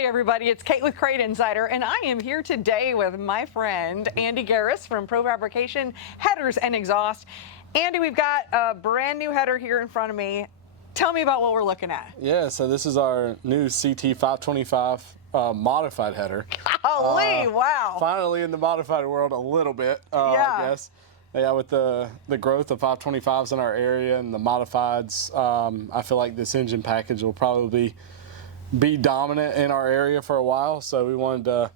Hey everybody, it's Kate with Crate Insider, and I am here today with my friend Andy Garris from ProFabrication Headers and Exhaust. Andy, we've got a brand new header here in front of me. Tell me about what we're looking at. Yeah, so this is our new CT525 modified header. Golly, wow. Finally in the modified world a little bit, I guess. Yeah, with the growth of 525s in our area and the modifieds, I feel like this engine package will probably be dominant in our area for a while. So we wanted to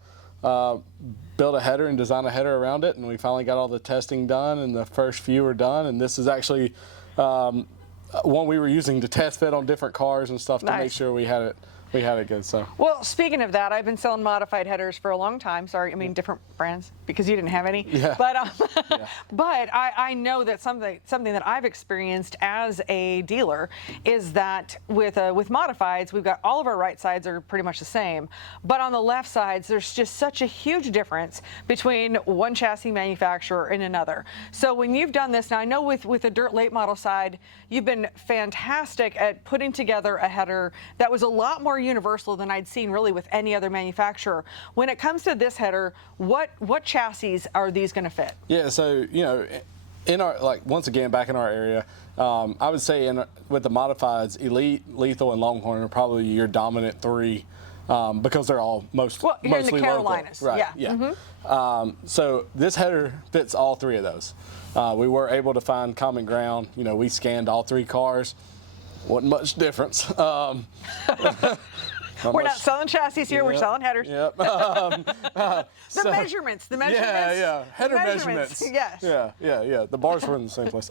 build a header and design a header around it, and we finally got all the testing done, and the first few were done. And this is actually one we were using to test fit on different cars and stuff to make sure we had it good. So, well, speaking of that, I've been selling modified headers for a long time. Sorry, I mean different brands because you didn't have any. Yeah. But but I know that something that I've experienced as a dealer is that with modifieds, we've got all of our right sides are pretty much the same, but on the left sides, there's just such a huge difference between one chassis manufacturer and another. So when you've done this, now I know with the dirt late model side, you've been fantastic at putting together a header that was a lot more universal than I'd seen really with any other manufacturer. When it comes to this header, what chassis are these going to fit? Yeah, so in our once again back in our area, I would say with the modifieds, Elite, Lethal, and Longhorn are probably your dominant three because they're all mostly here in the Carolinas, local. Right? Yeah. Mm-hmm. So this header fits all three of those. We were able to find common ground. We scanned all three cars. Wasn't much difference. We're not selling chassis here, we're selling headers. Yep. The measurements. Yeah. Header measurements. Yes. Yeah. The bars were in the same place.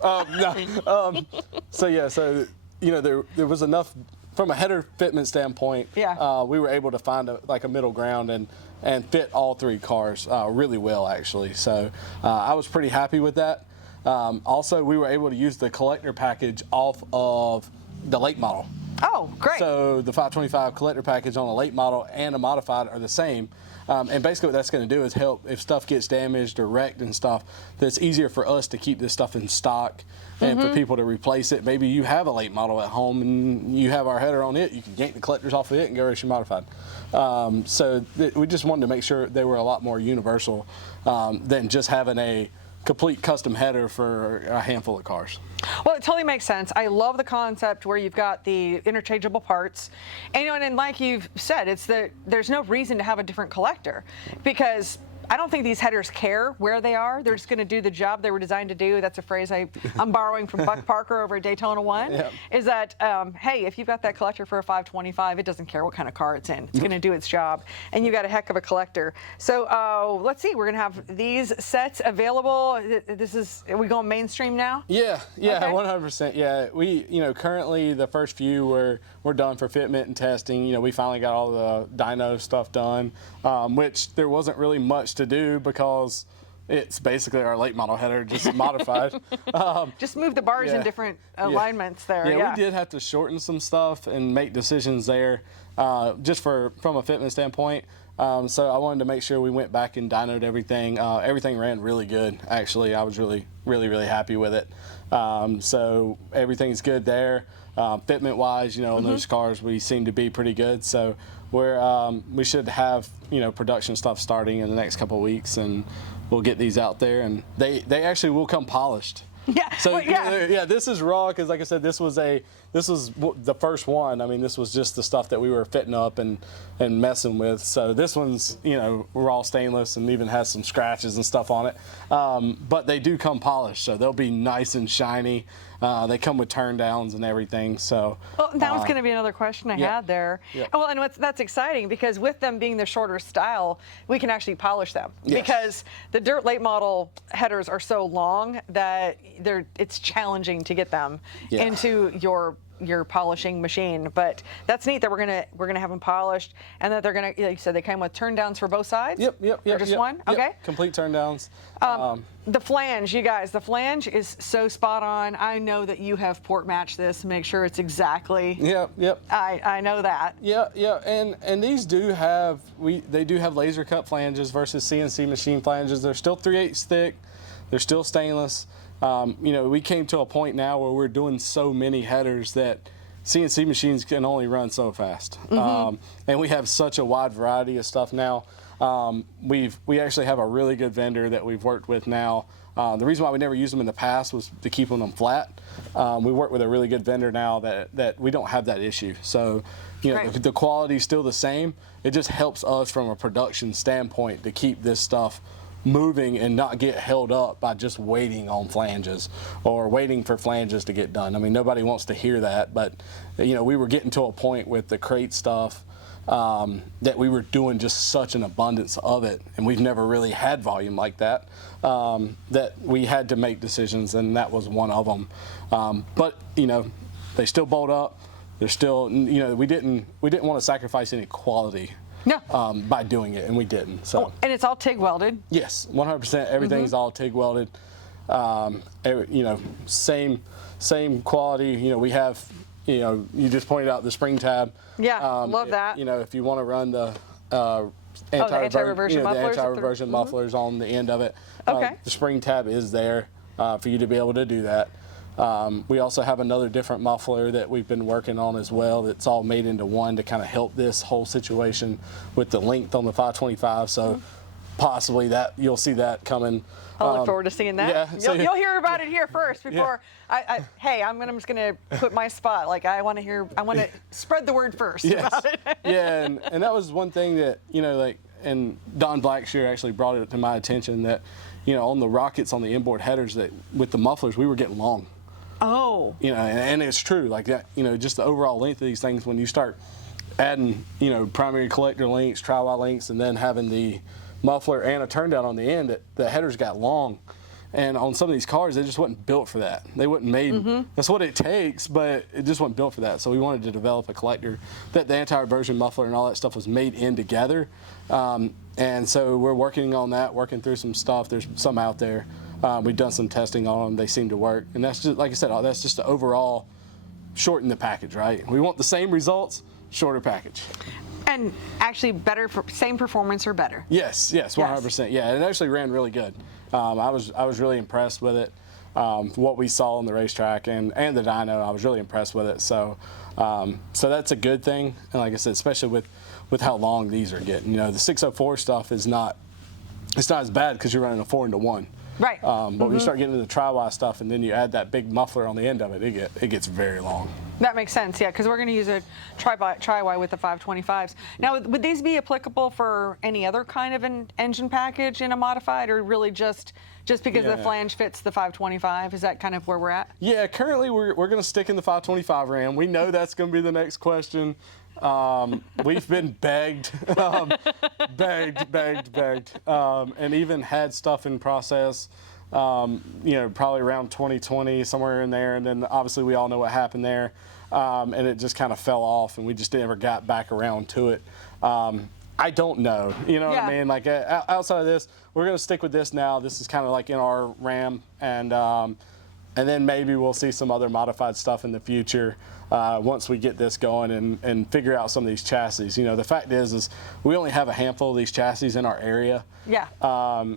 So there was enough from a header fitment standpoint. Yeah. We were able to find a middle ground and fit all three cars really well, actually. So I was pretty happy with that. Also, we were able to use the collector package off of the late model. Oh, great. So the 525 collector package on a late model and a modified are the same. And basically what that's going to do is help if stuff gets damaged or wrecked and stuff, that's easier for us to keep this stuff in stock and for people to replace it. Maybe you have a late model at home and you have our header on it, you can yank the collectors off of it and go race your modified. So we just wanted to make sure they were a lot more universal than just having a complete custom header for a handful of cars. Well, it totally makes sense. I love the concept where you've got the interchangeable parts, and like you've said, there's no reason to have a different collector because I don't think these headers care where they are. They're just going to do the job they were designed to do. That's a phrase I'm borrowing from Buck Parker over at Daytona 1. Yep. Is that, hey, if you've got that collector for a 525, it doesn't care what kind of car it's in. It's going to do its job, and you've got a heck of a collector. So let's see. We're going to have these sets available. Are we going mainstream now? Yeah, okay. 100%. Yeah, we, currently the first few were done for fitment and testing. We finally got all the dyno stuff done, which there wasn't really much to do because it's basically our late model header just modified. Just move the bars in different alignments there. Yeah, we did have to shorten some stuff and make decisions there just from a fitment standpoint. So I wanted to make sure we went back and dynoed everything. Everything ran really good, actually. I was really happy with it. So everything's good there. Fitment wise, on those cars, we seem to be pretty good. So we should have, production stuff starting in the next couple of weeks, and we'll get these out there, and they actually will come polished. Yeah. So this is raw because, like I said, this was the first one. I mean, this was just the stuff that we were fitting up and messing with. So this one's raw stainless and even has some scratches and stuff on it. But they do come polished, so they'll be nice and shiny. They come with turn downs and everything. So that was going to be another question I had there. Yep. Well, and that's exciting because with them being the shorter style, we can actually polish them because the dirt late model headers are so long that it's challenging to get them into your polishing machine. But that's neat that we're gonna have them polished, and that they're gonna, like you said, they came with turn downs for both sides. Yep. Or just one. Okay. Complete turn downs. The flange, you guys, the flange is so spot on. I know that you have port matched this to make sure it's exactly. Yep. I know that. Yeah. And these do have laser cut flanges versus CNC machine flanges. They're still 3/8 thick. They're still stainless. We came to a point now where we're doing so many headers that CNC machines can only run so fast, and we have such a wide variety of stuff now. We actually have a really good vendor that we've worked with now. The reason why we never used them in the past was to keep them flat. We work with a really good vendor now that we don't have that issue. So, the quality is still the same. It just helps us from a production standpoint to keep this stuff moving and not get held up by just waiting on flanges or waiting for flanges to get done. I mean, nobody wants to hear that, but we were getting to a point with the crate stuff that we were doing just such an abundance of it, and we've never really had volume like that, that we had to make decisions, and that was one of them. But they still bolt up. They're still, we didn't want to sacrifice any quality. No. By doing it, and we didn't. So. And it's all TIG welded. Yes, 100%. Everything's all TIG welded. Same quality. We have. You just pointed out the spring tab. Yeah, love that. If you want to run the anti-reversion mufflers, anti-reversion mufflers on the end of it, okay. The spring tab is there for you to be able to do that. We also have another different muffler that we've been working on as well that's all made into one to kind of help this whole situation with the length on the 525. So possibly that you'll see that coming. I look forward to seeing that. Yeah, you'll hear about it here first before. Yeah. I'm just going to put my spot. Like I want to spread the word first about it. Yeah, and that was one thing that and Don Blackshear actually brought it to my attention that on the rockets on the inboard headers that with the mufflers we were getting long. Oh. And it's true, like that, just the overall length of these things, when you start adding, primary collector links, tri-wire links, and then having the muffler and a turn down on the end, the headers got long. And on some of these cars, they just wasn't built for that. They wasn't made, that's what it takes, but it just wasn't built for that. So we wanted to develop a collector that the anti-reversion muffler and all that stuff was made in together. And so we're working on that, working through some stuff. There's some out there. We've done some testing on them. They seem to work. And that's just, like I said, that's just the overall shorten the package, right? We want the same results, shorter package. And actually better, same performance or better. Yes, 100%. Yeah, it actually ran really good. I was really impressed with it. What we saw on the racetrack and the dyno, I was really impressed with it. So that's a good thing. And like I said, especially with how long these are getting. The 604 stuff is not as bad because you're running a 4-into-1. Right. But when you start getting into the tri-wire stuff and then you add that big muffler on the end of it, it gets very long. That makes sense, yeah, because we're going to use a tri-wire with the 525s. Now, would these be applicable for any other kind of an engine package in a modified, or really just because the flange fits the 525? Is that kind of where we're at? Yeah, currently we're going to stick in the 525 ram. We know that's going to be the next question. We've been begged, and even had stuff in process, probably around 2020, somewhere in there. And then obviously we all know what happened there. And it just kind of fell off and we just never got back around to it. I don't know, what I mean? Like outside of this, we're going to stick with this now. This is kind of like in our RAM, and then maybe we'll see some other modified stuff in the future once we get this going and figure out some of these chassis. The fact is we only have a handful of these chassis in our area. Yeah.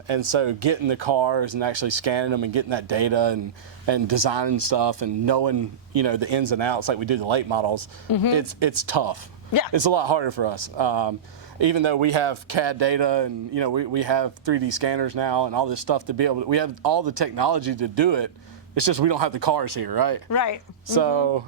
And so getting the cars and actually scanning them and getting that data and designing stuff and knowing, the ins and outs like we do the late models, it's tough. Yeah. It's a lot harder for us. Even though we have CAD data and, we have 3D scanners now and all this stuff to be able to, we have all the technology to do it. It's just we don't have the cars here, right? Right. So,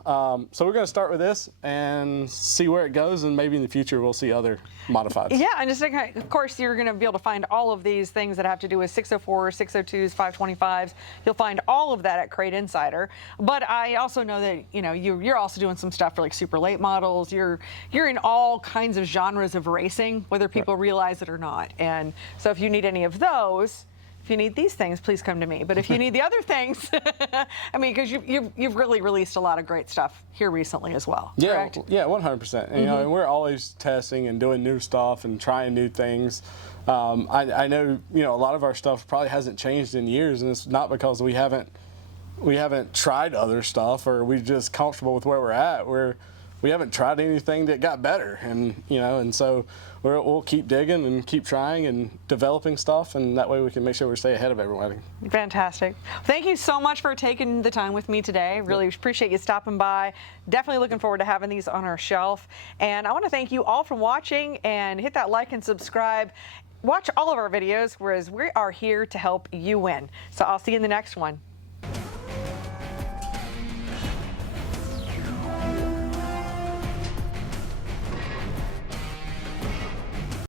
so we're going to start with this and see where it goes, and maybe in the future we'll see other modifieds. Yeah, and just of course you're going to be able to find all of these things that have to do with 604, 602s, 525s. You'll find all of that at Crate Insider. But I also know that you're also doing some stuff for like super late models. You're in all kinds of genres of racing, whether people realize it or not. And so if you need any of those. If you need these things, please come to me. But if you need the other things, I mean, because you've really released a lot of great stuff here recently as well. Yeah, correct? Yeah, 100%. And we're always testing and doing new stuff and trying new things. I know a lot of our stuff probably hasn't changed in years, and it's not because we haven't tried other stuff or we're just comfortable with where we're at. we haven't tried anything that got better, and and so we'll keep digging and keep trying and developing stuff, and that way we can make sure we stay ahead of everybody. Fantastic. Thank you so much for taking the time with me today. Really appreciate you stopping by. Definitely looking forward to having these on our shelf. And I want to thank you all for watching, and hit that like and subscribe. Watch all of our videos, whereas we are here to help you win. So I'll see you in the next one.